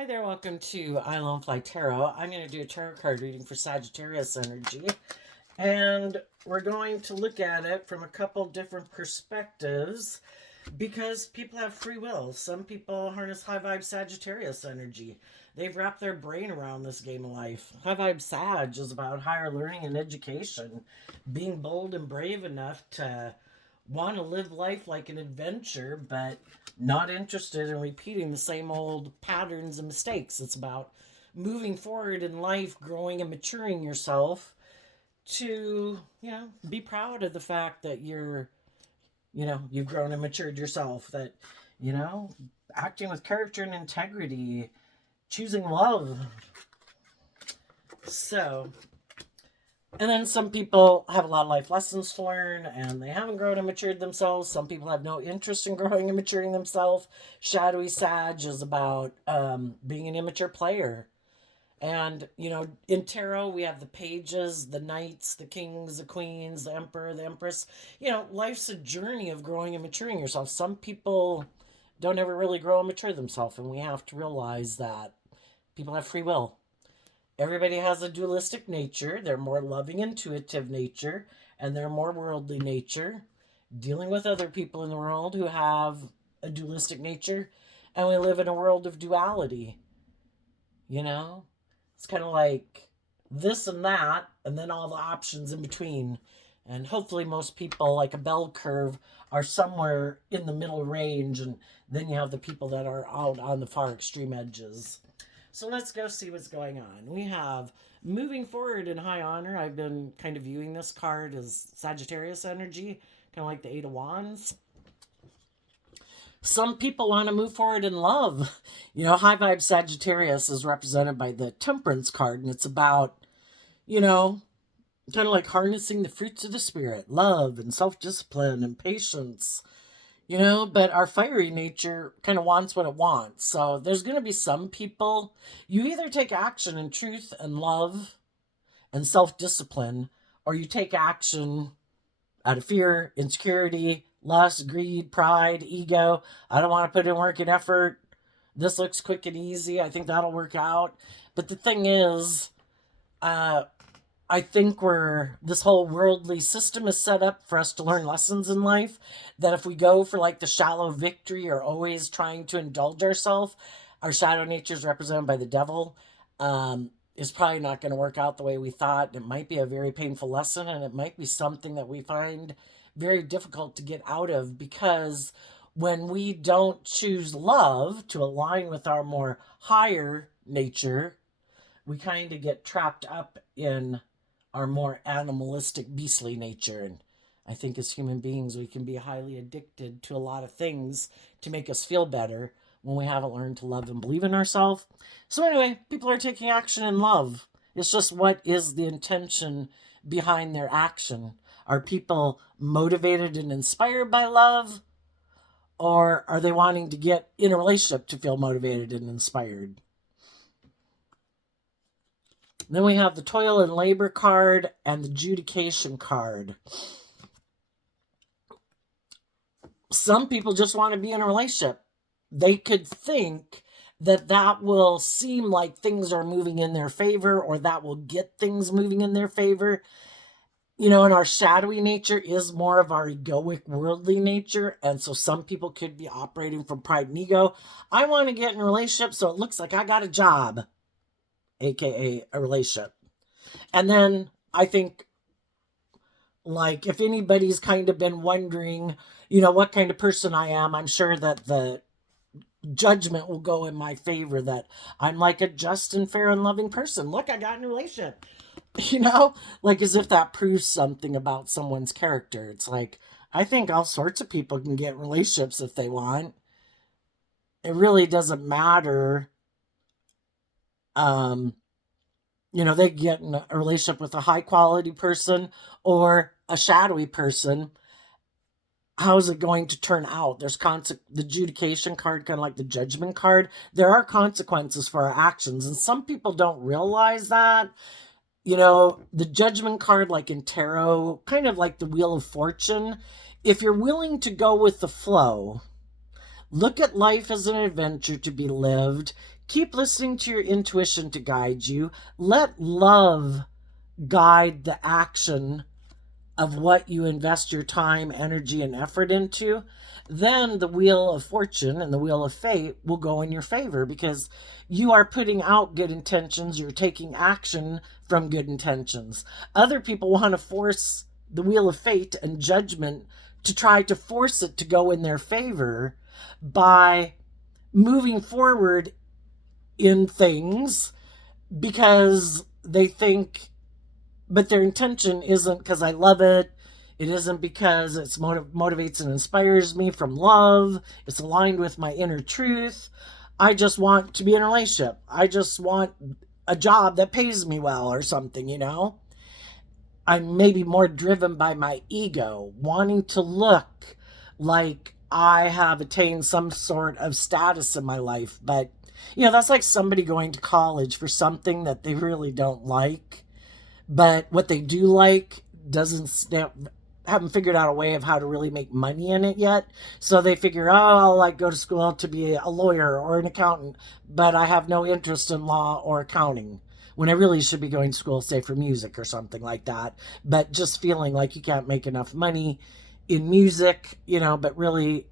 Hi there, welcome to I Lone Fly Tarot. I'm going to do a tarot card reading for Sagittarius energy, and we're going to look at it from a couple different perspectives because people have free will. Some people harness high vibe Sagittarius energy. They've wrapped their brain around this game of life. High vibe Sag is about higher learning and education, being bold and brave enough to want to live life like an adventure, but not interested in repeating the same old patterns and mistakes. It's about moving forward in life, growing and maturing yourself to, be proud of the fact that you've grown and matured yourself, that, you know, acting with character and integrity, choosing love. So, and then some people have a lot of life lessons to learn and they haven't grown and matured themselves. Some people have no interest in growing and maturing themselves. Shadowy Sag is about being an immature player. And, in tarot, we have the pages, the knights, the kings, the queens, the emperor, the empress. Life's a journey of growing and maturing yourself. Some people don't ever really grow and mature themselves, and we have to realize that people have free will. Everybody has a dualistic nature. They're more loving, intuitive nature, and they're more worldly nature, dealing with other people in the world who have a dualistic nature. And we live in a world of duality. It's kind of like this and that, and then all the options in between. And hopefully, most people, like a bell curve, are somewhere in the middle range, and then you have the people that are out on the far extreme edges. So let's go see what's going on. We have moving forward in high honor. I've been kind of viewing this card as Sagittarius energy, kind of like the Eight of Wands. Some people want to move forward in love. High vibe Sagittarius is represented by the Temperance card, and it's about, kind of like harnessing the fruits of the spirit, love and self-discipline and patience. But our fiery nature kind of wants what it wants. So there's going to be some people, you either take action in truth and love and self-discipline, or you take action out of fear, insecurity, lust, greed, pride, ego. I don't want to put in work and effort. This looks quick and easy. I think that'll work out. But the thing is, I think this whole worldly system is set up for us to learn lessons in life, that if we go for like the shallow victory or always trying to indulge ourselves, our shadow nature is represented by the devil, is probably not going to work out the way we thought. It might be a very painful lesson, and it might be something that we find very difficult to get out of, because when we don't choose love to align with our more higher nature, we kind of get trapped up in our more animalistic, beastly nature. And I think as human beings, we can be highly addicted to a lot of things to make us feel better when we haven't learned to love and believe in ourselves. So anyway, people are taking action in love. It's just, what is the intention behind their action? Are people motivated and inspired by love? Or are they wanting to get in a relationship to feel motivated and inspired? Then we have the toil and labor card and the adjudication card. Some people just want to be in a relationship. They could think that will seem like things are moving in their favor, or that will get things moving in their favor. And our shadowy nature is more of our egoic, worldly nature. And so some people could be operating from pride and ego. I want to get in a relationship so it looks like I got a job, aka a relationship. And then I think, like, if anybody's kind of been wondering, what kind of person I am, I'm sure that the judgment will go in my favor, that I'm like a just and fair and loving person. Look, I got in a relationship. Like as if that proves something about someone's character. It's like, I think all sorts of people can get relationships if they want. It really doesn't matter. They get in a relationship with a high quality person or a shadowy person. How's it going to turn out? There's the adjudication card, kind of like the judgment card. There are consequences for our actions, and some people don't realize that. The judgment card, like in tarot, kind of like the Wheel of Fortune. If you're willing to go with the flow, Look at life as an adventure to be lived. Keep listening to your intuition to guide you. Let love guide the action of what you invest your time, energy, and effort into. Then the wheel of fortune and the wheel of fate will go in your favor because you are putting out good intentions. You're taking action from good intentions. Other people want to force the wheel of fate and judgment to try to force it to go in their favor by moving forward in things because they think, but their intention isn't because I love it. It isn't because it motivates and inspires me from love. It's aligned with my inner truth. I just want to be in a relationship. I just want a job that pays me well or something, you know? I'm maybe more driven by my ego, wanting to look like I have attained some sort of status in my life. But, you know, that's like somebody going to college for something that they really don't like. But what they do like haven't figured out a way of how to really make money in it yet. So they figure, oh, I'll like go to school to be a lawyer or an accountant, but I have no interest in law or accounting. When I really should be going to school, say for music or something like that. But just feeling like you can't make enough money in music, you know, but really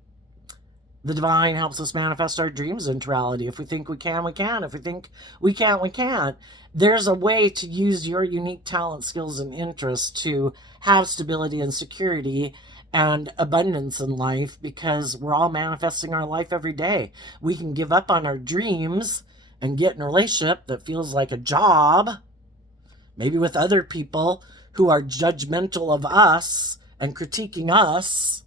the divine helps us manifest our dreams into reality. If we think we can, we can. If we think we can't, we can't. There's a way to use your unique talent, skills, and interests to have stability and security and abundance in life because we're all manifesting our life every day. We can give up on our dreams and get in a relationship that feels like a job, maybe with other people who are judgmental of us and critiquing us,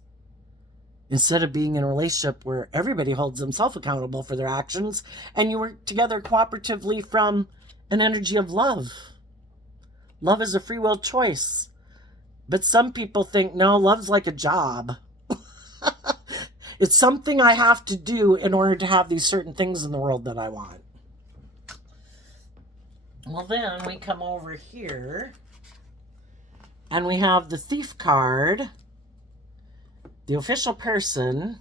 instead of being in a relationship where everybody holds themselves accountable for their actions and you work together cooperatively from an energy of love. Love is a free will choice. But some people think, no, love's like a job. It's something I have to do in order to have these certain things in the world that I want. Well, then we come over here and we have the Thief card, the official person,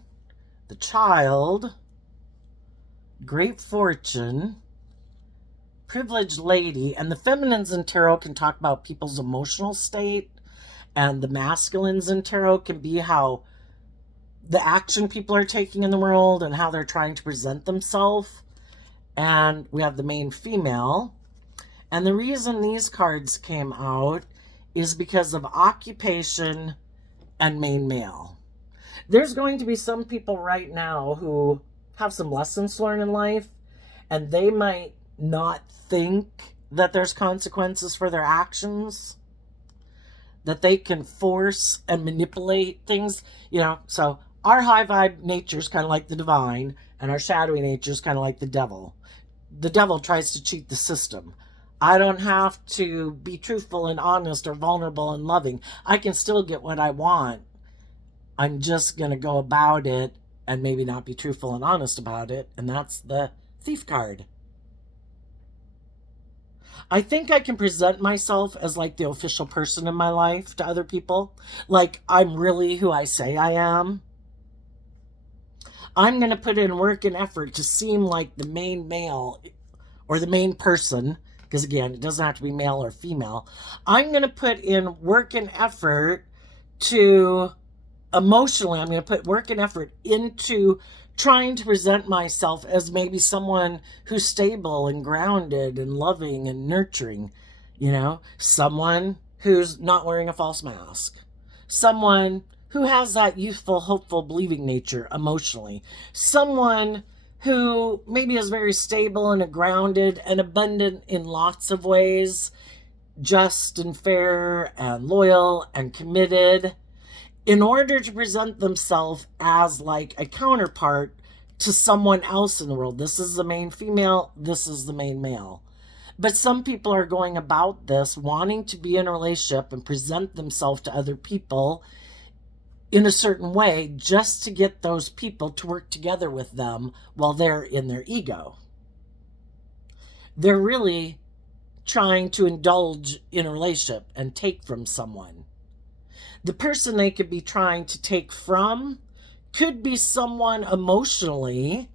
the child, great fortune, privileged lady, and the feminines in tarot can talk about people's emotional state, and the masculines in tarot can be how the action people are taking in the world and how they're trying to present themselves. And we have the main female. And the reason these cards came out is because of occupation and main male. There's going to be some people right now who have some lessons to learn in life, and they might not think that there's consequences for their actions, that they can force and manipulate things, you know. So our high vibe nature is kind of like the divine, and our shadowy nature is kind of like the devil. The devil tries to cheat the system. I don't have to be truthful and honest or vulnerable and loving. I can still get what I want. I'm just going to go about it and maybe not be truthful and honest about it. And that's the Thief card. I think I can present myself as like the official person in my life to other people. Like I'm really who I say I am. I'm going to put in work and effort to seem like the main male or the main person. Because again, it doesn't have to be male or female. I'm going to put in work and effort to emotionally, I'm going to put work and effort into trying to present myself as maybe someone who's stable and grounded and loving and nurturing. You know, someone who's not wearing a false mask. Someone who has that youthful, hopeful, believing nature emotionally. Someone who maybe is very stable and grounded and abundant in lots of ways, just and fair and loyal and committed, in order to present themselves as like a counterpart to someone else in the world. This is the main female, this is the main male. But some people are going about this wanting to be in a relationship and present themselves to other people in a certain way just to get those people to work together with them while they're in their ego. They're really trying to indulge in a relationship and take from someone. The person they could be trying to take from could be someone emotionally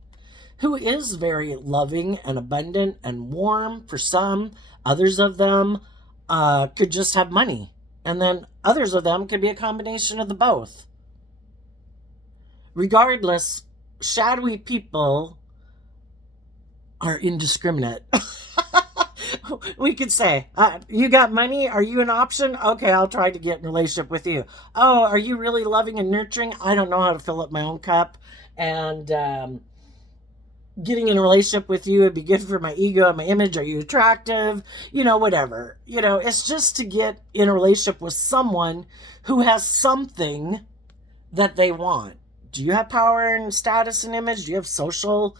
who is very loving and abundant and warm for some. Others of them could just have money. And then others of them could be a combination of the both. Regardless, shadowy people are indiscriminate. We could say, you got money? Are you an option? Okay, I'll try to get in a relationship with you. Oh, are you really loving and nurturing? I don't know how to fill up my own cup. And getting in a relationship with you would be good for my ego and my image. Are you attractive? Whatever. It's just to get in a relationship with someone who has something that they want. Do you have power and status and image? Do you have social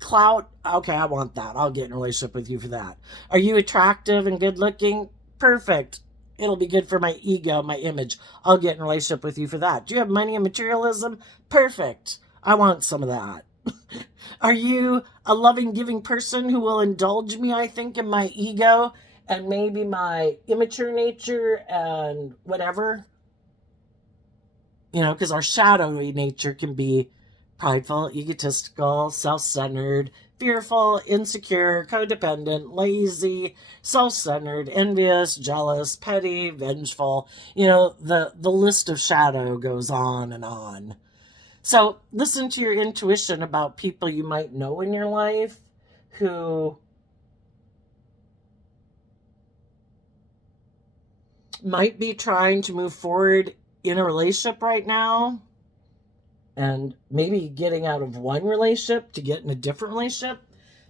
clout? Okay, I want that. I'll get in a relationship with you for that. Are you attractive and good looking? Perfect. It'll be good for my ego, my image. I'll get in a relationship with you for that. Do you have money and materialism? Perfect. I want some of that. Are you a loving, giving person who will indulge me, I think, in my ego and maybe my immature nature and whatever? Because our shadowy nature can be prideful, egotistical, self-centered, fearful, insecure, codependent, lazy, self-centered, envious, jealous, petty, vengeful. The list of shadow goes on and on. So listen to your intuition about people you might know in your life who might be trying to move forward in a relationship right now and maybe getting out of one relationship to get in a different relationship.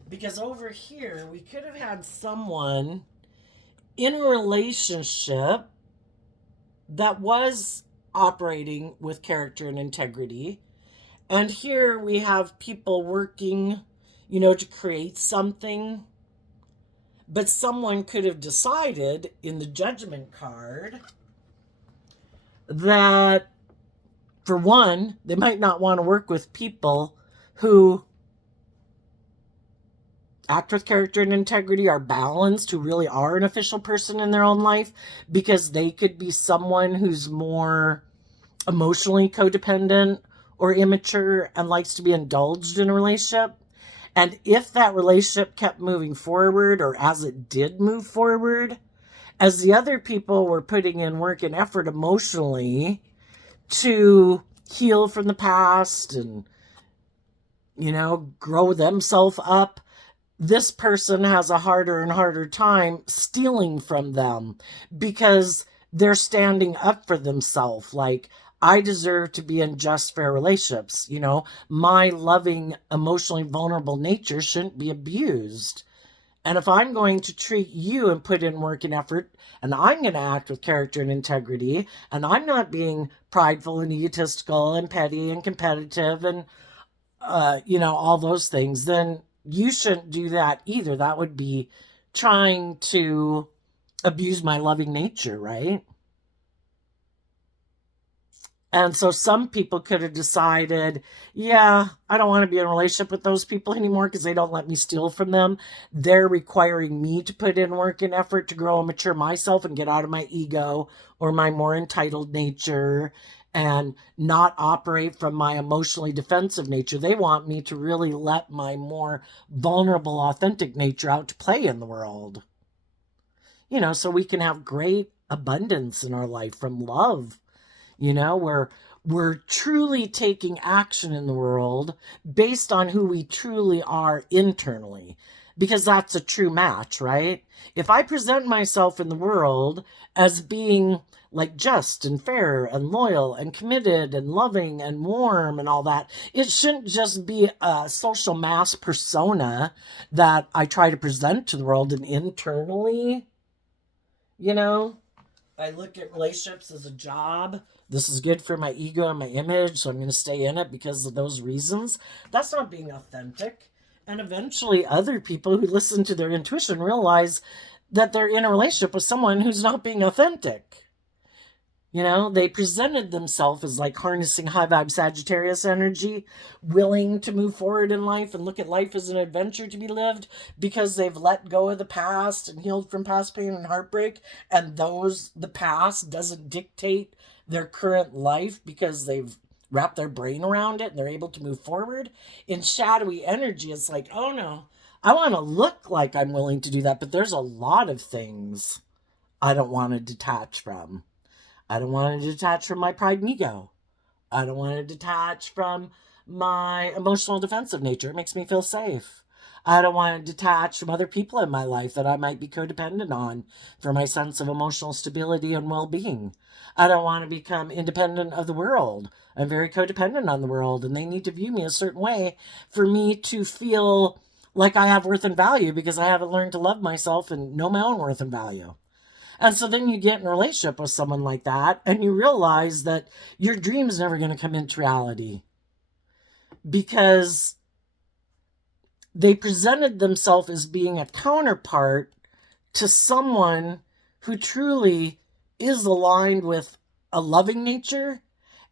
Because over here, we could have had someone in a relationship that was operating with character and integrity. And here we have people working, to create something. But someone could have decided in the Judgment card that, for one, they might not want to work with people who act with character and integrity, are balanced, who really are an official person in their own life, because they could be someone who's more emotionally codependent or immature and likes to be indulged in a relationship. And if that relationship kept moving forward, or as it did move forward, as the other people were putting in work and effort emotionally to heal from the past and, grow themselves up, this person has a harder and harder time stealing from them because they're standing up for themselves. Like, I deserve to be in just, fair relationships. My loving, emotionally vulnerable nature shouldn't be abused. And if I'm going to treat you and put in work and effort, and I'm going to act with character and integrity, and I'm not being prideful and egotistical and petty and competitive and, all those things, then you shouldn't do that either. That would be trying to abuse my loving nature, right? And so some people could have decided, yeah, I don't want to be in a relationship with those people anymore because they don't let me steal from them. They're requiring me to put in work and effort to grow and mature myself and get out of my ego or my more entitled nature and not operate from my emotionally defensive nature. They want me to really let my more vulnerable, authentic nature out to play in the world. So we can have great abundance in our life from love. Where we're truly taking action in the world based on who we truly are internally, because that's a true match, right? If I present myself in the world as being like just and fair and loyal and committed and loving and warm and all that, it shouldn't just be a social mass persona that I try to present to the world. And internally, I look at relationships as a job. This is good for my ego and my image, so I'm going to stay in it because of those reasons. That's not being authentic. And eventually other people who listen to their intuition realize that they're in a relationship with someone who's not being authentic. They presented themselves as like harnessing high vibe Sagittarius energy, willing to move forward in life and look at life as an adventure to be lived because they've let go of the past and healed from past pain and heartbreak. And the past doesn't dictate their current life because they've wrap their brain around it and they're able to move forward. In shadowy energy, it's like, oh no, I want to look like I'm willing to do that, but there's a lot of things I don't want to detach from. I don't want to detach from my pride and ego. I don't want to detach from my emotional defensive nature. It makes me feel safe. I don't want to detach from other people in my life that I might be codependent on for my sense of emotional stability and well being. I don't want to become independent of the world. I'm very codependent on the world, and they need to view me a certain way for me to feel like I have worth and value because I haven't learned to love myself and know my own worth and value. And so then you get in a relationship with someone like that and you realize that your dream's never going to come into reality because they presented themselves as being a counterpart to someone who truly is aligned with a loving nature,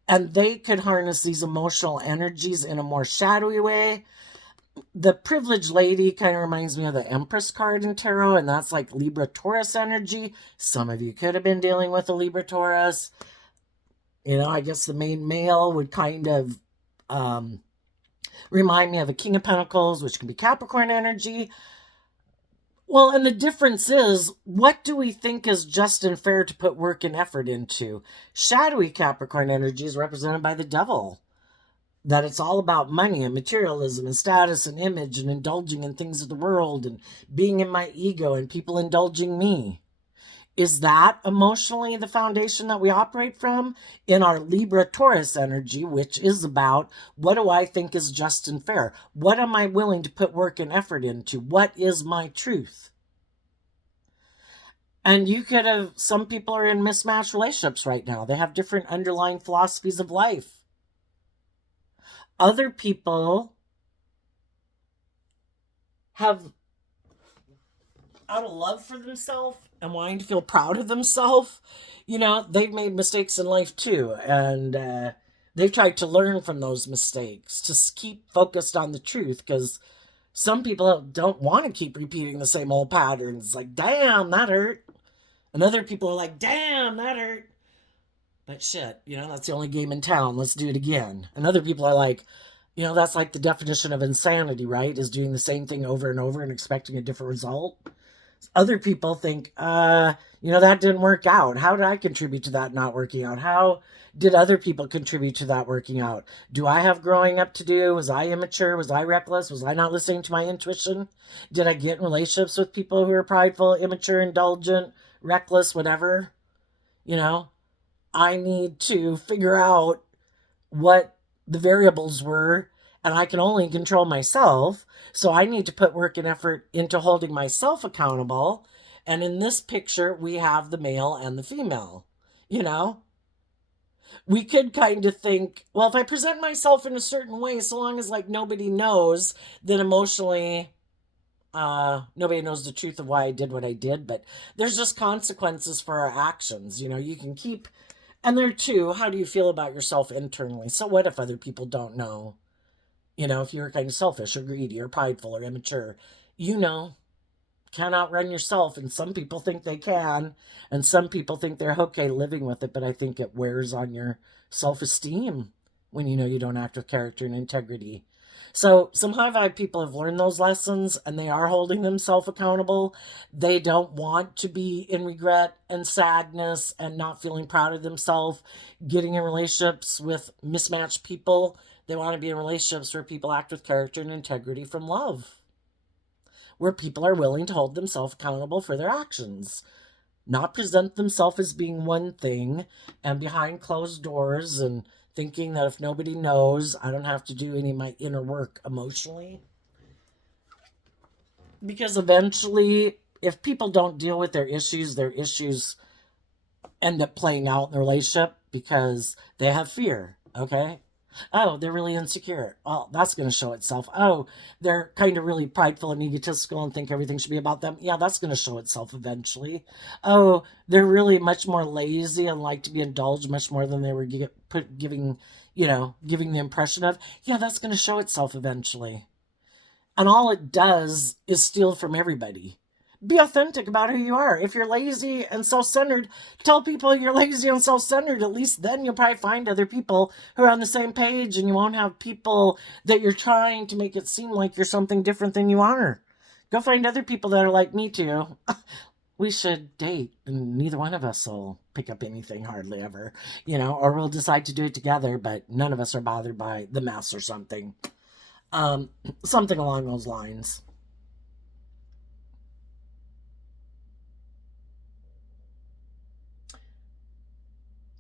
and they could harness these emotional energies in a more shadowy way. The privileged lady kind of reminds me of the Empress card in tarot, and that's like Libra Taurus energy. Some of you could have been dealing with a Libra Taurus. You know, I guess the main male would kind of remind me of a King of Pentacles, which can be Capricorn energy. Well, and the difference is, what do we think is just and fair to put work and effort into? Shadowy Capricorn energy is represented by the devil. That it's all about money and materialism and status and image and indulging in things of the world and being in my ego and people indulging me. Is that emotionally the foundation that we operate from? In our Libra Taurus energy, which is about, what do I think is just and fair? What am I willing to put work and effort into? What is my truth? And you could have, some people are in mismatched relationships right now. They have different underlying philosophies of life. Other people have, out of love for themselves and wanting to feel proud of themselves, you know, they've made mistakes in life too. And they've tried to learn from those mistakes, to keep focused on the truth, because some people don't want to keep repeating the same old patterns. Like, damn, that hurt. And other people are like, damn, that hurt. But shit, you know, that's the only game in town. Let's do it again. And other people are like, you know, that's like the definition of insanity, right? Is doing the same thing over and over and expecting a different result. Other people think, you know, that didn't work out. How did I contribute to that not working out? How did other people contribute to that working out? Do I have growing up to do? Was I immature? Was I reckless? Was I not listening to my intuition? Did I get in relationships with people who are prideful, immature, indulgent, reckless, whatever? You know, I need to figure out what the variables were, and I can only control myself. So I need to put work and effort into holding myself accountable. And in this picture, we have the male and the female. You know, we could kind of think, well, if I present myself in a certain way, so long as like nobody knows, then emotionally, nobody knows the truth of why I did what I did. But there's just consequences for our actions. You know, you can keep, and there too, how do you feel about yourself internally? So what if other people don't know? You know, if you're kind of selfish or greedy or prideful or immature, you know, can't outrun yourself. And some people think they can, and some people think they're okay living with it. But I think it wears on your self-esteem when you know you don't act with character and integrity. So some high vibe people have learned those lessons and they are holding themselves accountable. They don't want to be in regret and sadness and not feeling proud of themselves, getting in relationships with mismatched people. They want to be in relationships where people act with character and integrity from love, where people are willing to hold themselves accountable for their actions, not present themselves as being one thing and behind closed doors and thinking that if nobody knows, I don't have to do any of my inner work emotionally. Because eventually, if people don't deal with their issues end up playing out in the relationship because they have fear, okay? Oh, they're really insecure. Well, that's going to show itself. Oh, they're kind of really prideful and egotistical and think everything should be about them. Yeah, that's going to show itself eventually. Oh, they're really much more lazy and like to be indulged much more than they were giving the impression of. Yeah, that's going to show itself eventually. And all it does is steal from everybody Be authentic about who you are. If you're lazy and self-centered, tell people you're lazy and self-centered. At least then you'll probably find other people who are on the same page, and you won't have people that you're trying to make it seem like you're something different than you are. Go find other people that are like me too. We should date, and neither one of us will pick up anything hardly ever, or we'll decide to do it together, but none of us are bothered by the mess or something. Something along those lines.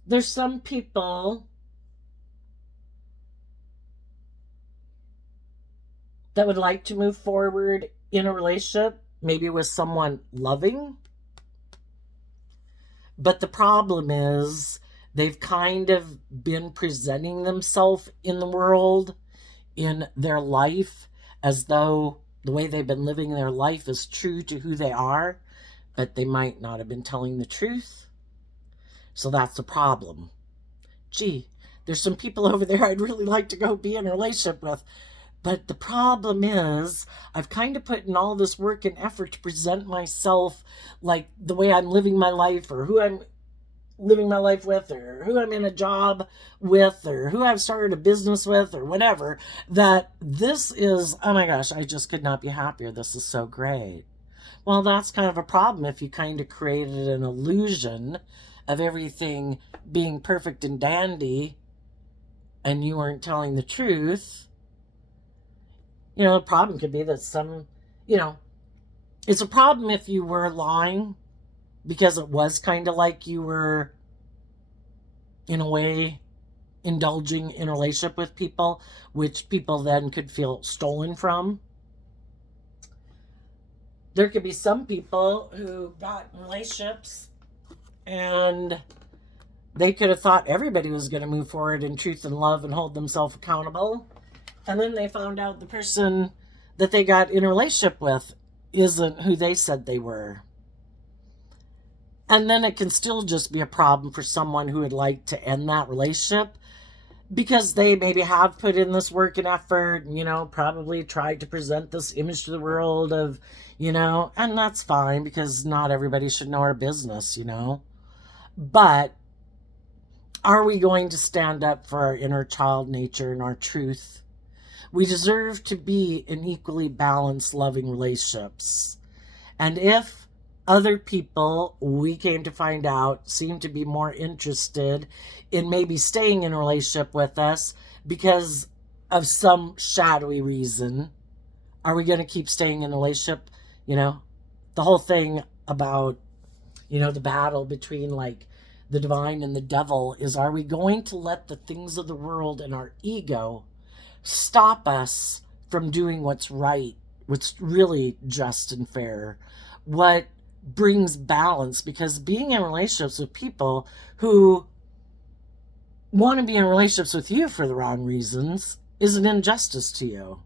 There's some people that would like to move forward in a relationship, maybe with someone loving. But the problem is they've kind of been presenting themselves in the world, in their life, as though the way they've been living their life is true to who they are, but they might not have been telling the truth. So that's the problem. Gee, there's some people over there I'd really like to go be in a relationship with. But the problem is, I've kind of put in all this work and effort to present myself like the way I'm living my life, or who I'm living my life with, or who I'm in a job with, or who I've started a business with, or whatever, that this is, oh my gosh, I just could not be happier. This is so great. Well, that's kind of a problem if you kind of created an illusion of everything being perfect and dandy and you weren't telling the truth. The problem could be that it's a problem if you were lying because it was kind of like you were, in a way, indulging in a relationship with people, which people then could feel stolen from. There could be some people who got in relationships and they could have thought everybody was going to move forward in truth and love and hold themselves accountable. And then they found out the person that they got in a relationship with isn't who they said they were. And then it can still just be a problem for someone who would like to end that relationship because they maybe have put in this work and effort, and, probably tried to present this image to the world of, and that's fine because not everybody should know our business, But are we going to stand up for our inner child nature and our truth? We deserve to be in equally balanced, loving relationships. And if other people, we came to find out, seem to be more interested in maybe staying in a relationship with us because of some shadowy reason, are we going to keep staying in a relationship? The whole thing about, the battle between like the divine and the devil is, are we going to let the things of the world and our ego stop us from doing what's right, what's really just and fair, what brings balance? Because being in relationships with people who want to be in relationships with you for the wrong reasons is an injustice to you.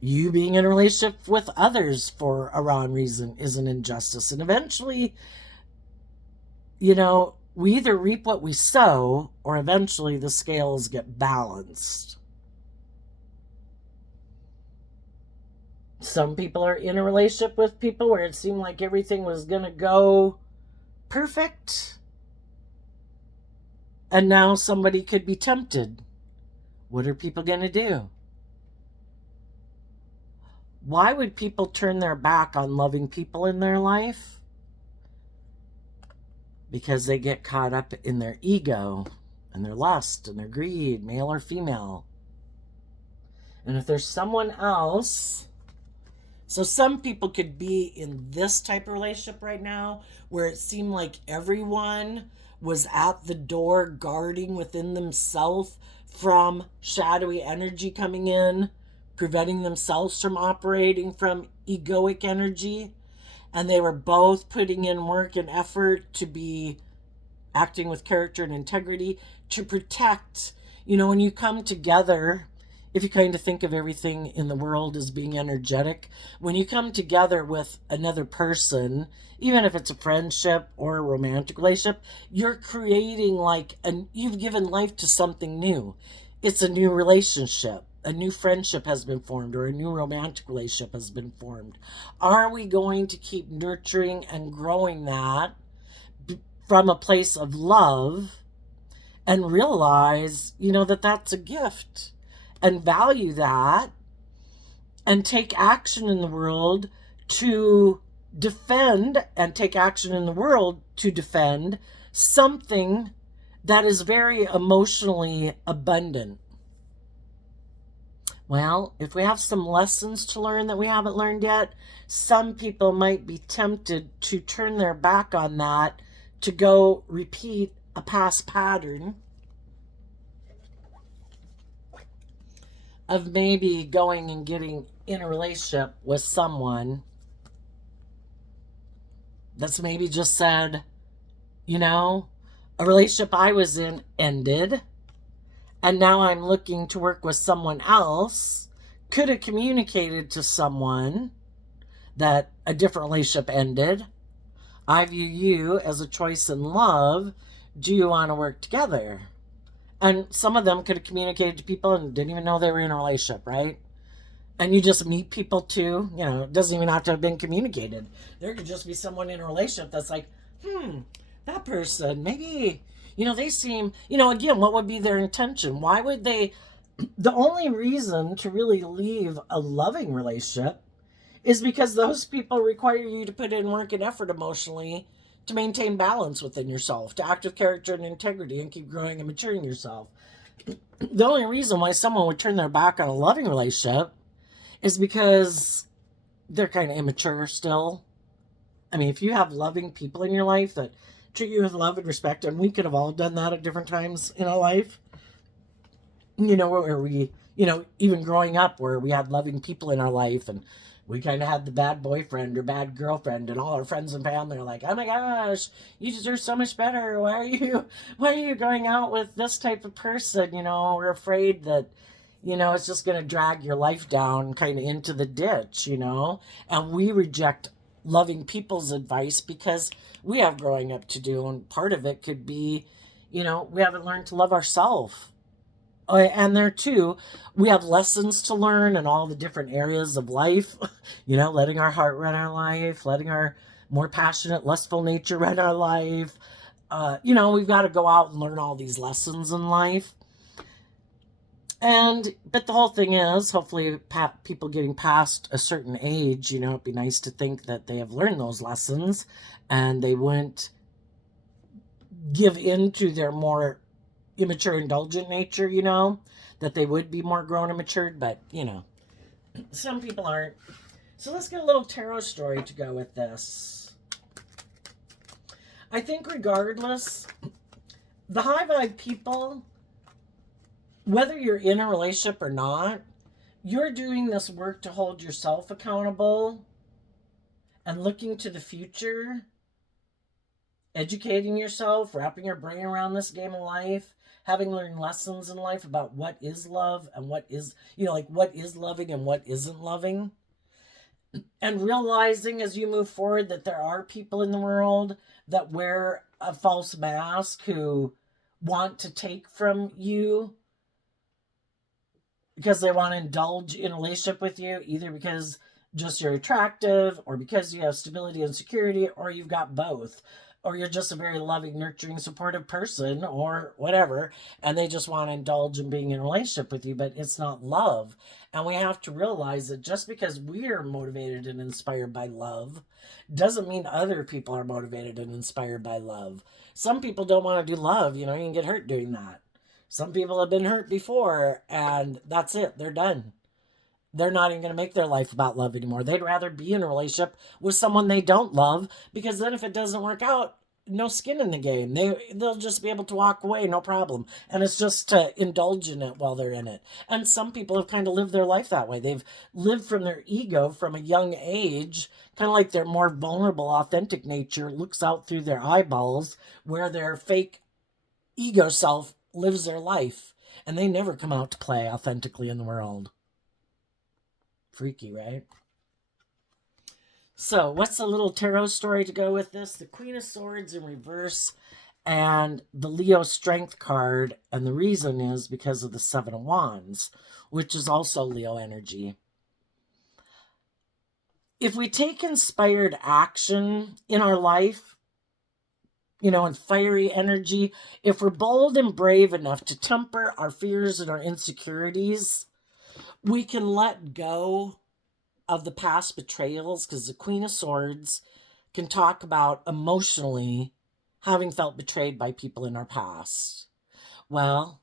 You being in a relationship with others for a wrong reason is an injustice. And eventually, we either reap what we sow, or eventually the scales get balanced. Some people are in a relationship with people where it seemed like everything was going to go perfect. And now somebody could be tempted. What are people going to do? Why would people turn their back on loving people in their life? Because they get caught up in their ego and their lust and their greed, male or female. And if there's someone else, so some people could be in this type of relationship right now where it seemed like everyone was at the door guarding within themselves from shadowy energy coming in, preventing themselves from operating from egoic energy. And they were both putting in work and effort to be acting with character and integrity to protect. When you come together, if you kind of think of everything in the world as being energetic, when you come together with another person, even if it's a friendship or a romantic relationship, you're creating you've given life to something new. It's a new relationship. a new friendship has been formed or a new romantic relationship has been formed, are we going to keep nurturing and growing that from a place of love and realize, that that's a gift and value that and take action in the world to defend and take action in the world to defend something that is very emotionally abundant? Well, if we have some lessons to learn that we haven't learned yet, some people might be tempted to turn their back on that to go repeat a past pattern of maybe going and getting in a relationship with someone that's maybe just said, a relationship I was in ended, and now I'm looking to work with someone else. Could have communicated to someone that a different relationship ended. I view you as a choice in love. Do you want to work together? And some of them could have communicated to people and didn't even know they were in a relationship, right? And you just meet people too. It doesn't even have to have been communicated. There could just be someone in a relationship that's like, that person, maybe, they seem, again, what would be their intention? Why would they? The only reason to really leave a loving relationship is because those people require you to put in work and effort emotionally to maintain balance within yourself, to act with character and integrity and keep growing and maturing yourself. The only reason why someone would turn their back on a loving relationship is because they're kind of immature still. I mean, if you have loving people in your life that treat you with love and respect, and we could have all done that at different times in our life, where we, even growing up, where we had loving people in our life, and we kind of had the bad boyfriend or bad girlfriend, and all our friends and family are like, oh my gosh, you deserve so much better. Why are you going out with this type of person? We're afraid that, it's just going to drag your life down kind of into the ditch, and we reject loving people's advice because we have growing up to do. And part of it could be, we haven't learned to love ourselves. And there too, we have lessons to learn in all the different areas of life, letting our heart run our life, letting our more passionate, lustful nature run our life. We've got to go out and learn all these lessons in life. But the whole thing is, hopefully, people getting past a certain age, it'd be nice to think that they have learned those lessons and they wouldn't give in to their more immature, indulgent nature, that they would be more grown and matured, but, some people aren't. So let's get a little tarot story to go with this. I think regardless, the high vibe people, whether you're in a relationship or not, you're doing this work to hold yourself accountable and looking to the future, educating yourself, wrapping your brain around this game of life, having learned lessons in life about what is love and what is, what is loving and what isn't loving. And realizing as you move forward that there are people in the world that wear a false mask who want to take from you because they want to indulge in a relationship with you, either because just you're attractive or because you have stability and security, or you've got both, or you're just a very loving, nurturing, supportive person or whatever, and they just want to indulge in being in a relationship with you, but it's not love. And we have to realize that just because we're motivated and inspired by love doesn't mean other people are motivated and inspired by love. Some people don't want to do love, you can get hurt doing that. Some people have been hurt before, and that's it. They're done. They're not even going to make their life about love anymore. They'd rather be in a relationship with someone they don't love, because then if it doesn't work out, no skin in the game. They'll just be able to walk away, no problem. And it's just to indulge in it while they're in it. And some people have kind of lived their life that way. They've lived from their ego from a young age, kind of like their more vulnerable, authentic nature looks out through their eyeballs, where their fake ego self lives their life, and they never come out to play authentically in the world. Freaky, right? So what's a little tarot story to go with this? The Queen of Swords in reverse and the Leo Strength card. And the reason is because of the Seven of Wands, which is also Leo energy. If we take inspired action in our life, and fiery energy, if we're bold and brave enough to temper our fears and our insecurities, we can let go of the past betrayals, because the Queen of Swords can talk about emotionally having felt betrayed by people in our past. Well,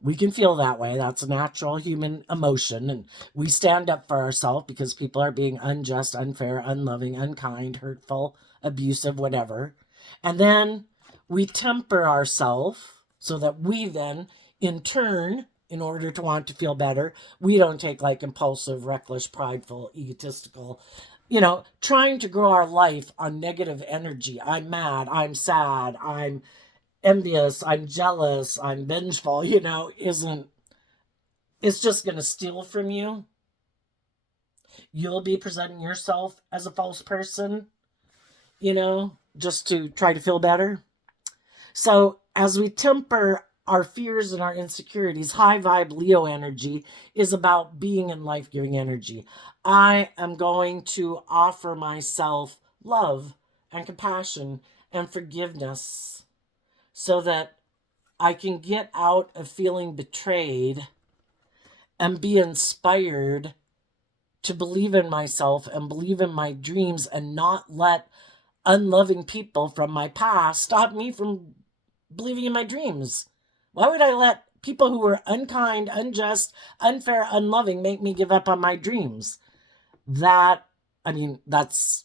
we can feel that way. That's a natural human emotion. And we stand up for ourselves because people are being unjust, unfair, unloving, unkind, hurtful, abusive, whatever. And then we temper ourselves so that we then, in turn, in order to want to feel better, we don't take like impulsive, reckless, prideful, egotistical, trying to grow our life on negative energy. I'm mad, I'm sad, I'm envious, I'm jealous, I'm vengeful, it's just going to steal from you. You'll be presenting yourself as a false person, just to try to feel better. So as we temper our fears and our insecurities, high vibe Leo energy is about being in life-giving energy. I am going to offer myself love and compassion and forgiveness so that I can get out of feeling betrayed and be inspired to believe in myself and believe in my dreams and not let unloving people from my past stop me from believing in my dreams. Why would I let people who were unkind, unjust, unfair, unloving make me give up on my dreams? That's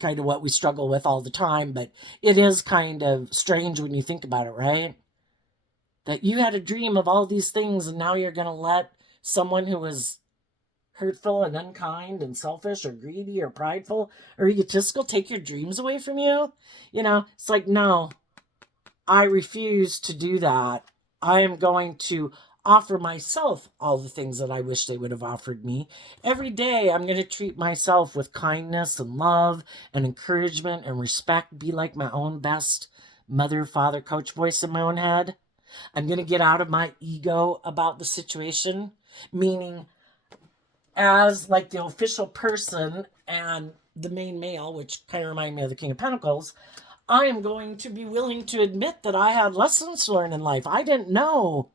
kind of what we struggle with all the time, but it is kind of strange when you think about it, right? That you had a dream of all these things and now you're going to let someone who was hurtful and unkind and selfish or greedy or prideful or egotistical take your dreams away from you? It's like, no, I refuse to do that. I am going to offer myself all the things that I wish they would have offered me. Every day, I'm going to treat myself with kindness and love and encouragement and respect, be like my own best mother, father, coach voice in my own head. I'm going to get out of my ego about the situation, meaning as like the official person and the main male, which kind of remind me of the King of Pentacles, I am going to be willing to admit that I had lessons to learn in life. I didn't know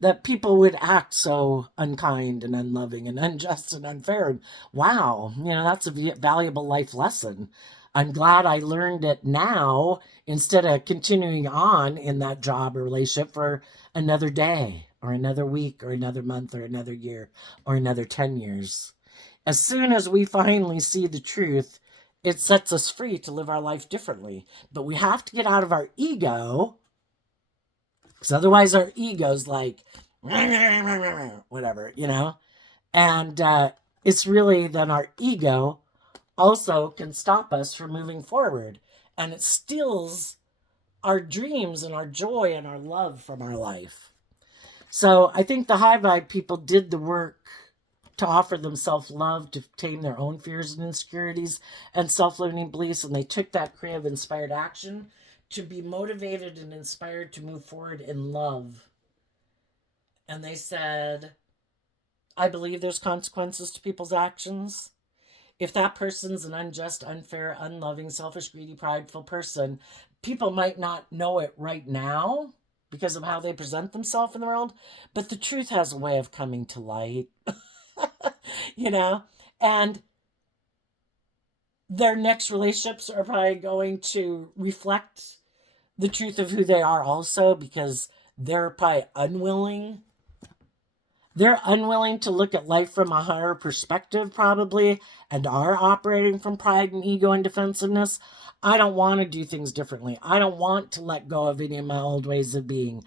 that people would act so unkind and unloving and unjust and unfair. Wow, that's a valuable life lesson. I'm glad I learned it now instead of continuing on in that job or relationship for another day or another week or another month or another year or another 10 years. As soon as we finally see the truth, it sets us free to live our life differently. But we have to get out of our ego, because otherwise our ego's like, whatever, And it's really then our ego also can stop us from moving forward. And it steals our dreams and our joy and our love from our life. So I think the high vibe people did the work to offer themselves love, to tame their own fears and insecurities and self-limiting beliefs. And they took that creative, inspired action to be motivated and inspired to move forward in love. And they said, I believe there's consequences to people's actions. If that person's an unjust, unfair, unloving, selfish, greedy, prideful person, people might not know it right now because of how they present themselves in the world, but the truth has a way of coming to light. And their next relationships are probably going to reflect the truth of who they are also, because they're probably unwilling. They're unwilling to look at life from a higher perspective, probably, and are operating from pride and ego and defensiveness. I don't want to do things differently. I don't want to let go of any of my old ways of being.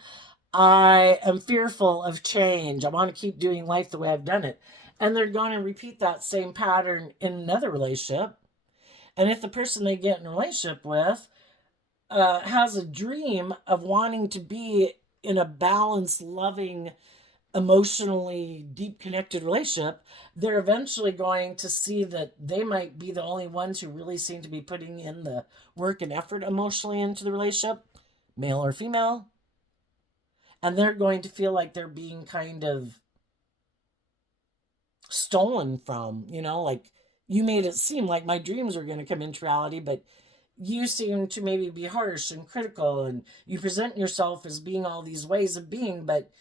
I am fearful of change. I want to keep doing life the way I've done it. And they're going to repeat that same pattern in another relationship. And if the person they get in a relationship with has a dream of wanting to be in a balanced, loving, emotionally deep connected relationship, they're eventually going to see that they might be the only ones who really seem to be putting in the work and effort emotionally into the relationship. male or female, and they're going to feel like they're being kind of stolen from, like you made it seem like my dreams were going to come into reality, but you seem to maybe be harsh and critical, and you present yourself as being all these ways of being, but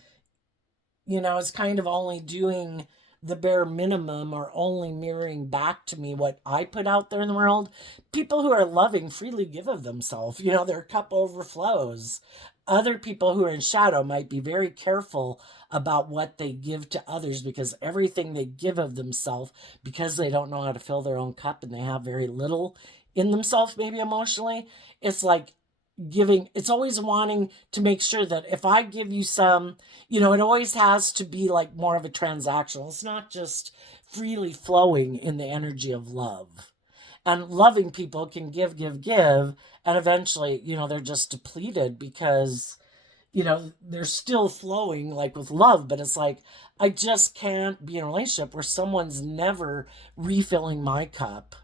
it's kind of only doing the bare minimum or only mirroring back to me what I put out there in the world. People who are loving freely give of themselves. Their cup overflows. Other people who are in shadow might be very careful about what they give to others, because everything they give of themselves, because they don't know how to fill their own cup and they have very little in themselves, maybe emotionally, it's like giving, it's always wanting to make sure that if I give you some, it always has to be like more of a transactional. It's not just freely flowing in the energy of love. And loving people can give, and eventually, they're just depleted because, they're still flowing like with love, but it's like, I just can't be in a relationship where someone's never refilling my cup,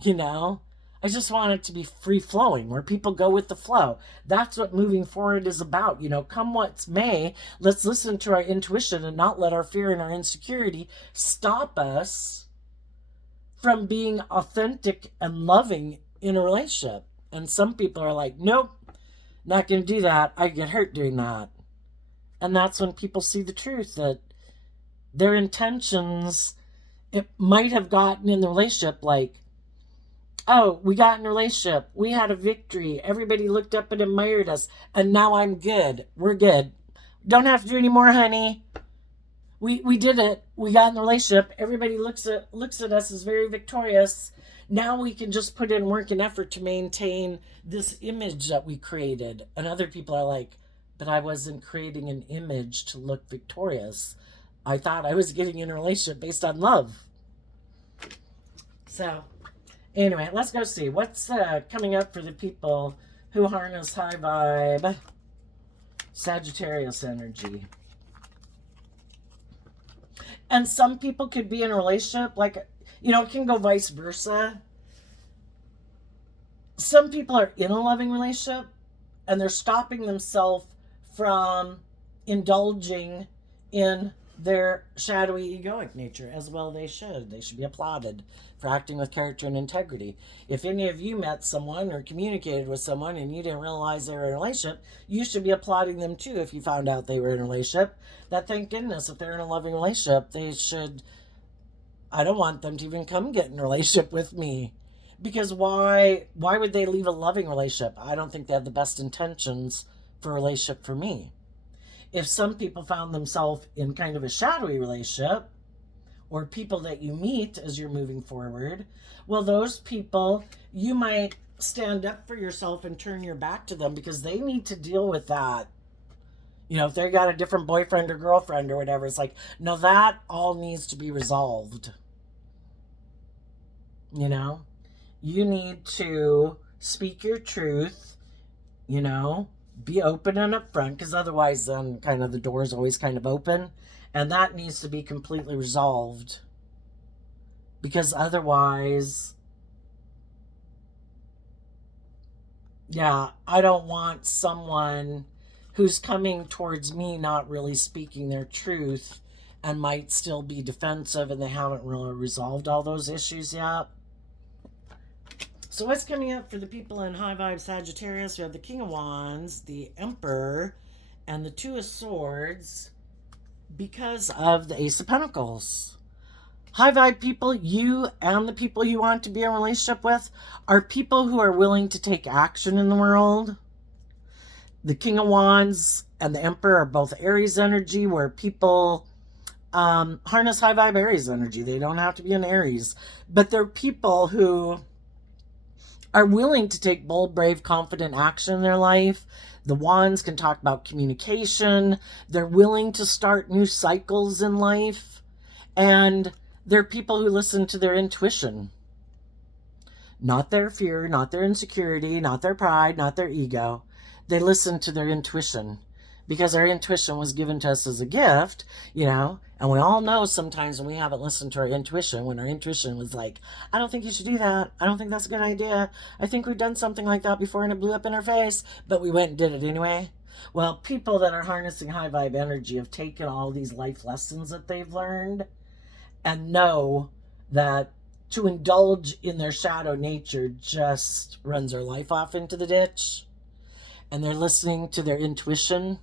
you know? I just want it to be free flowing, where people go with the flow. That's what moving forward is about. Come what may, let's listen to our intuition and not let our fear and our insecurity stop us from being authentic and loving in a relationship. And some people are like, nope, not going to do that. I get hurt doing that. And that's when people see the truth, that their intentions, it might have gotten in the relationship like, oh, we got in a relationship, we had a victory, everybody looked up and admired us, and now I'm good. We're good. Don't have to do any more, honey. We did it. We got in the relationship. Everybody looks at us as very victorious. Now we can just put in work and effort to maintain this image that we created. And other people are like, but I wasn't creating an image to look victorious. I thought I was getting in a relationship based on love. So anyway, let's go see what's coming up for the people who harness high vibe Sagittarius energy. And some people could be in a relationship, like, it can go vice versa. Some people are in a loving relationship and they're stopping themselves from indulging in their shadowy egoic nature, as well they should. They should be applauded for acting with character and integrity. If any of you met someone or communicated with someone and you didn't realize they were in a relationship, you should be applauding them too. If you found out they were in a relationship, that thank goodness, if they're in a loving relationship, they should, I don't want them to even come get in a relationship with me. Because why would they leave a loving relationship? I don't think they have the best intentions for a relationship for me. If some people found themselves in kind of a shadowy relationship, or people that you meet as you're moving forward, well, those people, you might stand up for yourself and turn your back to them because they need to deal with that. If they got a different boyfriend or girlfriend or whatever, it's like, no, that all needs to be resolved. You need to speak your truth, be open and upfront, because otherwise then kind of the door is always kind of open, and that needs to be completely resolved, because otherwise, I don't want someone who's coming towards me not really speaking their truth and might still be defensive and they haven't really resolved all those issues yet. So what's coming up for the people in high vibe Sagittarius? We have the King of Wands, the Emperor, and the Two of Swords because of the Ace of Pentacles. High vibe people, you and the people you want to be in a relationship with are people who are willing to take action in the world. The King of Wands and the Emperor are both Aries energy, where people harness high vibe Aries energy. They don't have to be an Aries, but they're people who are willing to take bold, brave, confident action in their life. The Wands can talk about communication. They're willing to start new cycles in life. And they're people who listen to their intuition. Not their fear, not their insecurity, not their pride, not their ego. They listen to their intuition because our intuition was given to us as a gift, you know, and we all know sometimes when we haven't listened to our intuition, when our intuition was like, I don't think you should do that. I don't think that's a good idea. I think we've done something like that before and it blew up in our face, but we went and did it anyway. Well, people that are harnessing high vibe energy have taken all these life lessons that they've learned and know that to indulge in their shadow nature just runs their life off into the ditch. And they're listening to their intuition,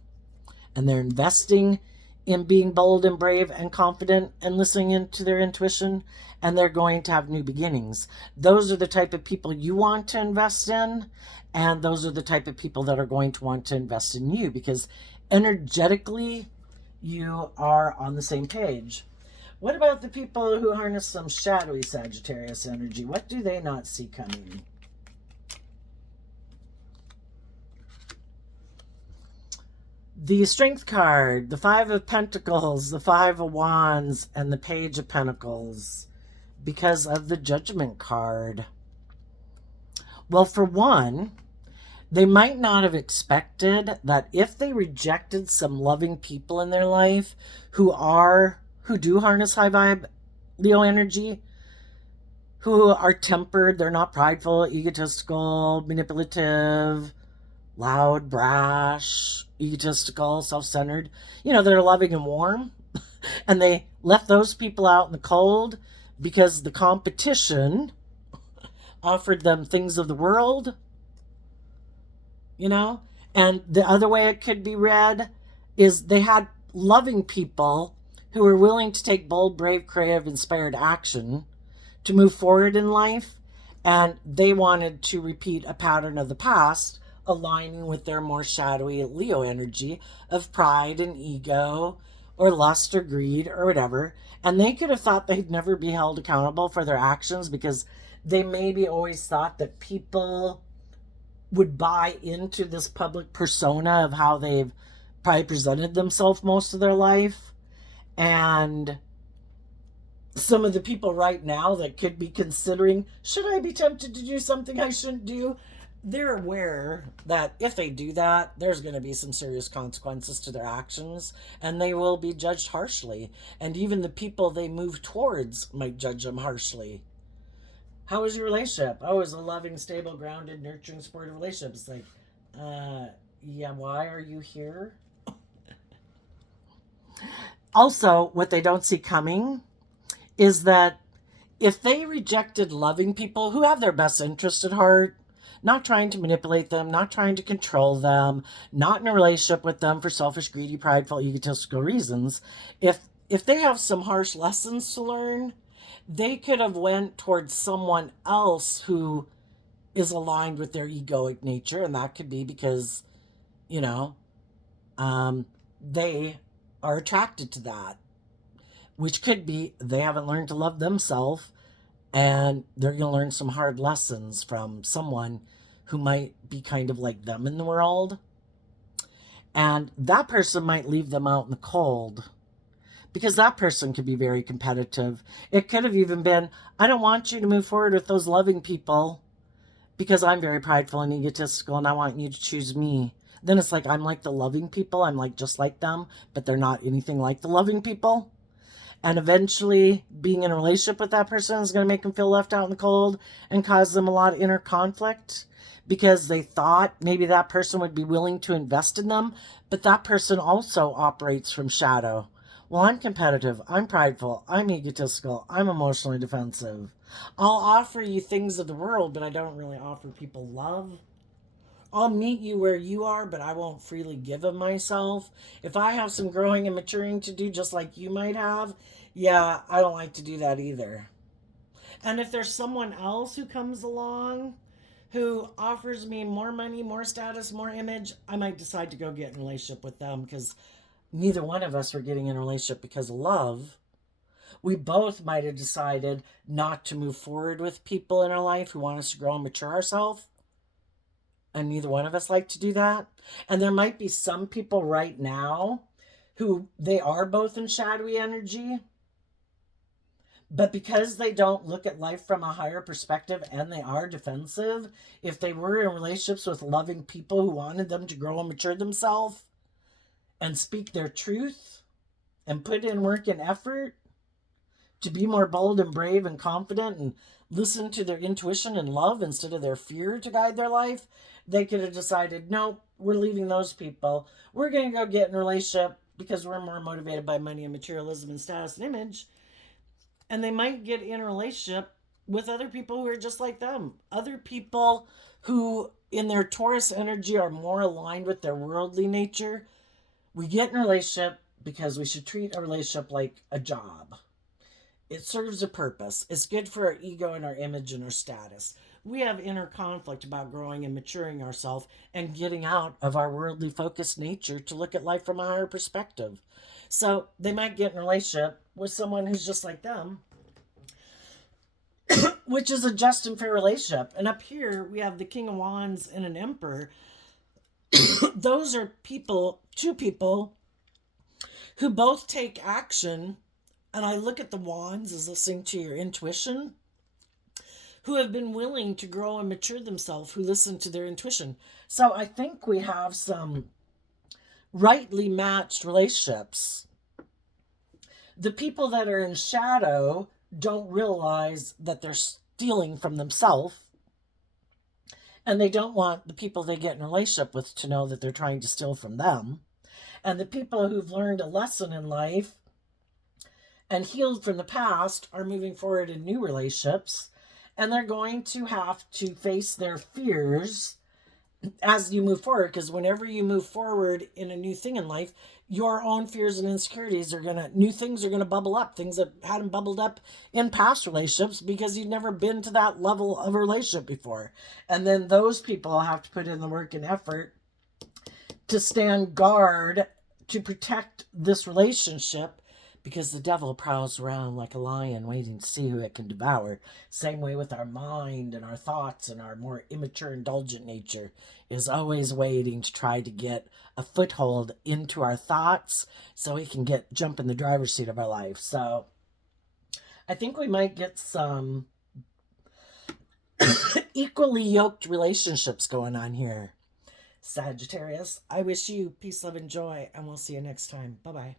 and they're investing in being bold and brave and confident and listening into their intuition, and they're going to have new beginnings. Those are the type of people you want to invest in, and those are the type of people that are going to want to invest in you, because energetically you are on the same page. What about the people who harness some shadowy Sagittarius energy? What do they not see coming? The Strength card, the Five of Pentacles, the Five of Wands, and the Page of Pentacles, because of the Judgment card. Well, for one, they might not have expected that if they rejected some loving people in their life who do harness high vibe Leo energy, who are tempered, they're not prideful, egotistical, manipulative, loud, brash, egotistical, self-centered, you know, they're loving and warm. And they left those people out in the cold because the competition offered them things of the world, you know. And the other way it could be read is they had loving people who were willing to take bold, brave, creative, inspired action to move forward in life, and they wanted to repeat a pattern of the past, aligning with their more shadowy Leo energy of pride and ego or lust or greed or whatever. And they could have thought they'd never be held accountable for their actions because they maybe always thought that people would buy into this public persona of how they've probably presented themselves most of their life. And some of the people right now that could be considering, should I be tempted to do something I shouldn't do? They're aware that if they do that, there's going to be some serious consequences to their actions, and they will be judged harshly. And even the people they move towards might judge them harshly. How is your relationship? Oh, it's a loving, stable, grounded, nurturing, supportive relationship. It's like, yeah, why are you here? Also, what they don't see coming is that if they rejected loving people who have their best interest at heart, not trying to manipulate them, not trying to control them, not in a relationship with them for selfish, greedy, prideful, egotistical reasons, if they have some harsh lessons to learn, they could have went towards someone else who is aligned with their egoic nature, and that could be because, you know, they are attracted to that, which could be they haven't learned to love themselves, and they're going to learn some hard lessons from someone who might be kind of like them in the world. And that person might leave them out in the cold because that person could be very competitive. It could have even been, I don't want you to move forward with those loving people because I'm very prideful and egotistical and I want you to choose me. Then it's like, I'm like the loving people. I'm like just like them, but they're not anything like the loving people. And eventually being in a relationship with that person is going to make them feel left out in the cold and cause them a lot of inner conflict because they thought maybe that person would be willing to invest in them, but that person also operates from shadow. Well, I'm competitive, I'm prideful, I'm egotistical, I'm emotionally defensive. I'll offer you things of the world, but I don't really offer people love. I'll meet you where you are, but I won't freely give of myself. If I have some growing and maturing to do, just like you might have, yeah, I don't like to do that either. And if there's someone else who comes along who offers me more money, more status, more image, I might decide to go get in a relationship with them because neither one of us were getting in a relationship because of love. We both might have decided not to move forward with people in our life who want us to grow and mature ourselves. And neither one of us like to do that. And there might be some people right now who they are both in shadowy energy, but because they don't look at life from a higher perspective and they are defensive, if they were in relationships with loving people who wanted them to grow and mature themselves, and speak their truth and put in work and effort to be more bold and brave and confident and listen to their intuition and love instead of their fear to guide their life, they could have decided, no, we're leaving those people. We're going to go get in a relationship because we're more motivated by money and materialism and status and image. And they might get in a relationship with other people who are just like them. Other people who, in their Taurus energy, are more aligned with their worldly nature. We get in a relationship because we should treat a relationship like a job. It serves a purpose. It's good for our ego and our image and our status. We have inner conflict about growing and maturing ourselves and getting out of our worldly focused nature to look at life from a higher perspective. So they might get in a relationship with someone who's just like them, which is a just and fair relationship. And up here, we have the King of Wands and an Emperor. Those are people, two people, who both take action. And I look at the Wands as listening to your intuition, who have been willing to grow and mature themselves, who listen to their intuition. So I think we have some rightly matched relationships. The people that are in shadow don't realize that they're stealing from themselves, and they don't want the people they get in a relationship with to know that they're trying to steal from them. And the people who've learned a lesson in life and healed from the past are moving forward in new relationships, and they're going to have to face their fears as you move forward, because whenever you move forward in a new thing in life, your own fears and insecurities are gonna, new things are gonna bubble up, things that hadn't bubbled up in past relationships because you've never been to that level of a relationship before. And then those people have to put in the work and effort to stand guard to protect this relationship, because the devil prowls around like a lion waiting to see who it can devour. Same way with our mind and our thoughts, and our more immature, indulgent nature is always waiting to try to get a foothold into our thoughts so he can jump in the driver's seat of our life. So I think we might get some equally yoked relationships going on here, Sagittarius. I wish you peace, love, and joy, and we'll see you next time. Bye-bye.